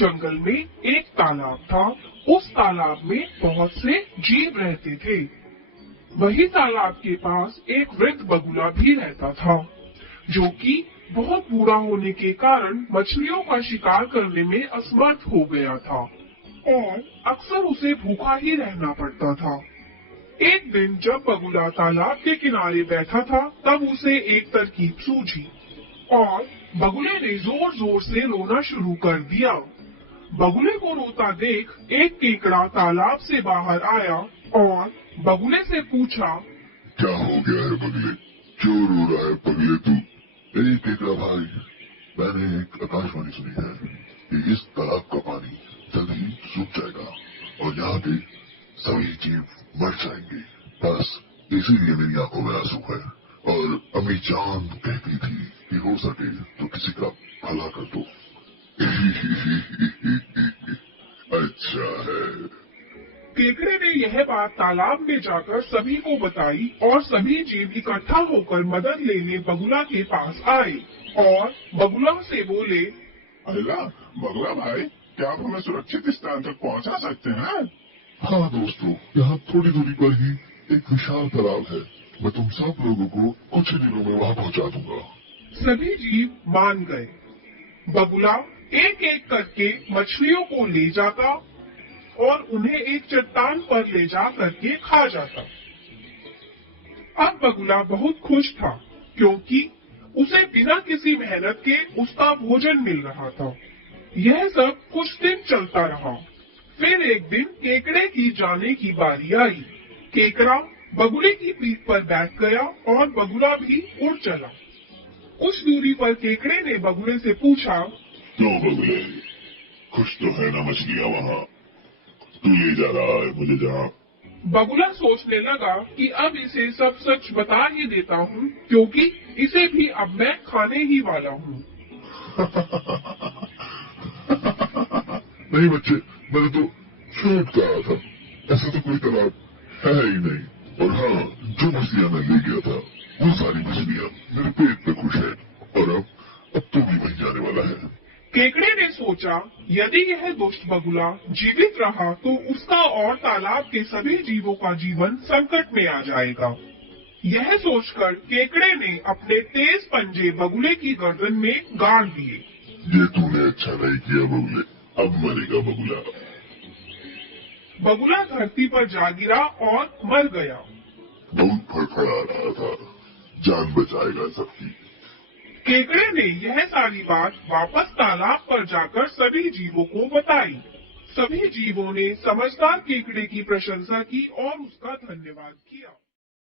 जंगल में एक तालाब था। उस तालाब में बहुत से जीव रहते थे। वही तालाब के पास एक वृद्ध बगुला भी रहता था, जो कि बहुत बूढ़ा होने के कारण मछलियों का शिकार करने में असमर्थ हो गया था और अक्सर उसे भूखा ही रहना पड़ता था। एक दिन जब बगुला तालाब के किनारे बैठा था, तब उसे एक तरकीब सूझी और बगुले ने जोर जोर से रोना शुरू कर दिया। बगुले को रोता देख एक केकड़ा तालाब से बाहर आया और बगुले से पूछा, क्या हो गया है बगले, क्यों रो रहा है पगले तू? केकड़ा भाई, मैंने एक आकाशवाणी सुनी है कि इस तालाब का पानी जल्द ही सूख जाएगा और यहाँ के सभी जीव मर जाएंगे। बस इसीलिए मेरी आंखों में आंसू है और अम्मी जान कहती थी कि हो सके तो किसी का भला कर दो। अच्छा है। केकड़े ने यह बात तालाब में जाकर सभी को बताई और सभी जीव इकट्ठा होकर मदद लेने बगुला के पास आए और बगुला से बोले, अल्लाह बगुला भाई, क्या आप हमें सुरक्षित स्थान तक पहुंचा सकते हैं? हाँ दोस्तों, यहाँ थोड़ी दूरी पर ही एक विशाल तालाब है। मैं तुम सब लोगों को कुछ ही दिनों में वहाँ पहुँचा दूंगा। सभी जीव मान गए। बगुला एक एक करके मछलियों को ले जाता और उन्हें एक चट्टान पर ले जा करके खा जाता। अब बगुला बहुत खुश था, क्योंकि उसे बिना किसी मेहनत के उसका भोजन मिल रहा था। यह सब कुछ दिन चलता रहा। फिर एक दिन केकड़े की जाने की बारी आई। केकड़ा बगुले की पीठ पर बैठ गया और बगुला भी उड़ चला। कुछ दूरी पर केकड़े ने बगुले से पूछा, क्यों बगुले, खुश तो है ना मछलियाँ वहाँ? तू ले जा रहा है मुझे जहाँ? बगुला सोचने लगा कि अब इसे सब सच बता ही देता हूँ, क्योंकि इसे भी अब मैं खाने ही वाला हूँ। नहीं बच्चे, मैंने तो झूठ कहा था। ऐसा तो कोई तालाब है ही नहीं। और हाँ, जो मछलियाँ मैं ले गया था वो सारी मछलियाँ मेरे पेट में खुश है और अब तो भी बन जाने वाला है। केकड़े ने सोचा, यदि यह दुष्ट बगुला जीवित रहा तो उसका और तालाब के सभी जीवों का जीवन संकट में आ जाएगा। यह सोचकर केकड़े ने अपने तेज पंजे बगुले की गर्दन में गाड़ दिए। ये तूने अच्छा नहीं किया बगुले, अब मरेगा बगुला। बगुला धरती पर जा गिरा और मर गया। बहुत फड़फड़ा रहा था, जान बचाएगा सबकी। केकड़े ने यह सारी बात वापस तालाब पर जाकर सभी जीवों को बताई। सभी जीवों ने समझदार केकड़े की प्रशंसा की और उसका धन्यवाद किया।